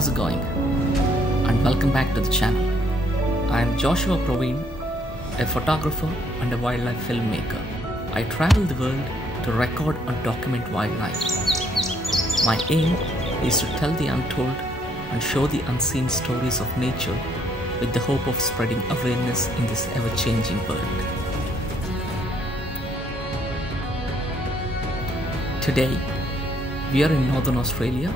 How's it going? And welcome back to the channel. I am Joshua Praveen, a photographer and a wildlife filmmaker. I travel the world to record and document wildlife. My aim is to tell the untold and show the unseen stories of nature with the hope of spreading awareness in this ever-changing world. Today, we are in Northern Australia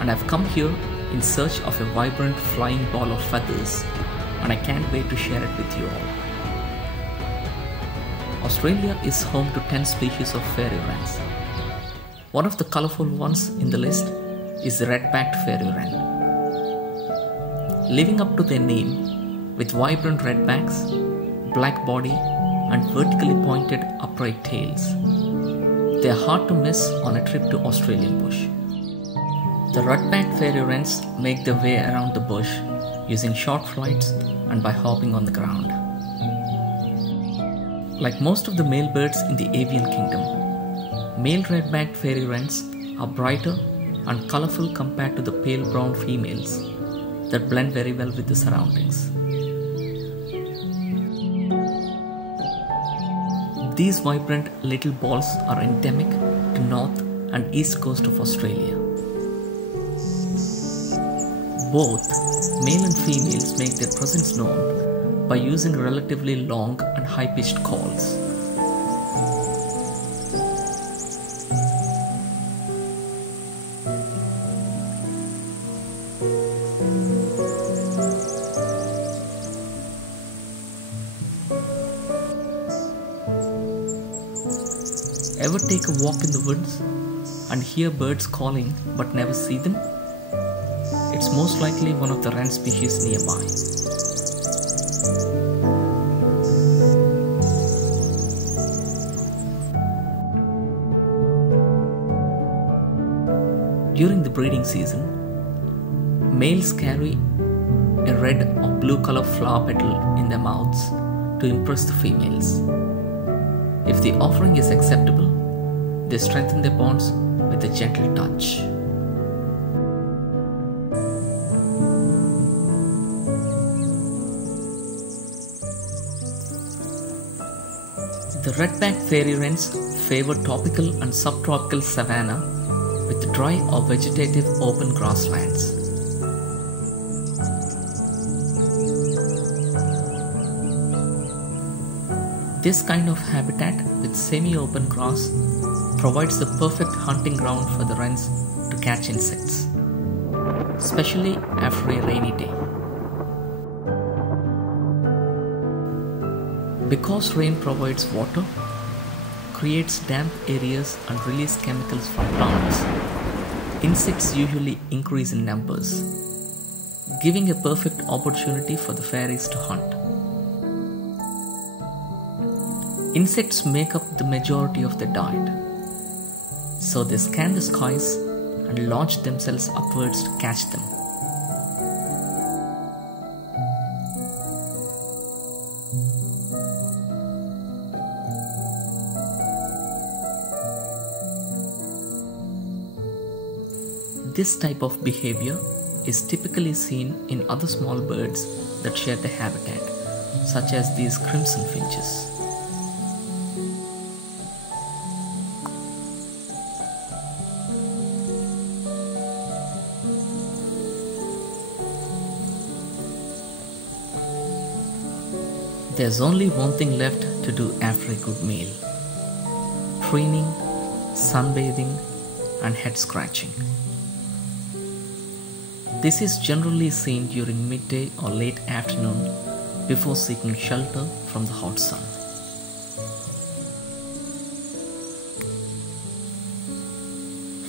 and I've come here in search of a vibrant flying ball of feathers, and I can't wait to share it with you all. Australia is home to 10 species of fairywrens. One of the colourful ones in the list is the red-backed fairywren. Living up to their name, with vibrant red backs, black body and vertically pointed upright tails, they are hard to miss on a trip to Australian bush. The red-backed fairywrens make their way around the bush using short flights and by hopping on the ground. Like most of the male birds in the avian kingdom, male red-backed fairywrens are brighter and colourful compared to the pale brown females that blend very well with the surroundings. These vibrant little balls are endemic to north and east coast of Australia. Both male and females make their presence known by using relatively long and high-pitched calls. Ever take a walk in the woods and hear birds calling but never see them? It's most likely one of the wren species nearby. During the breeding season, males carry a red or blue color flower petal in their mouths to impress the females. If the offering is acceptable, they strengthen their bonds with a gentle touch. The red-backed fairywrens favor tropical and subtropical savanna with dry or vegetative open grasslands. This kind of habitat with semi-open grass provides the perfect hunting ground for the wrens to catch insects, especially after a rainy day. Because rain provides water, creates damp areas and releases chemicals from plants, insects usually increase in numbers, giving a perfect opportunity for the fairies to hunt. Insects make up the majority of their diet, so they scan the skies and launch themselves upwards to catch them. This type of behavior is typically seen in other small birds that share the habitat, such as these crimson finches. There's only one thing left to do after a good meal: preening, sunbathing, and head scratching. This is generally seen during midday or late afternoon before seeking shelter from the hot sun.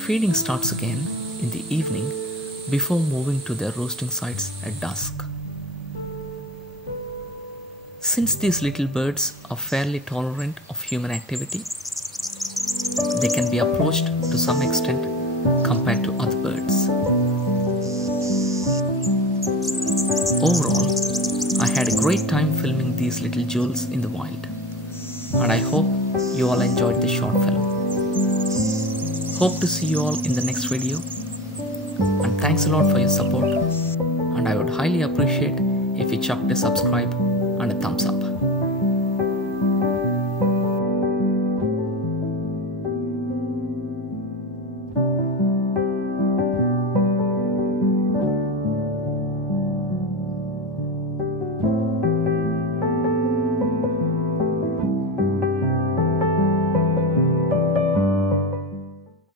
Feeding starts again in the evening before moving to their roosting sites at dusk. Since these little birds are fairly tolerant of human activity, they can be approached to some extent compared to other birds. Overall, I had a great time filming these little jewels in the wild, and I hope you all enjoyed this short film. Hope to see you all in the next video, and Thanks a lot for your support, and I would highly appreciate if you chucked a subscribe and a thumbs up.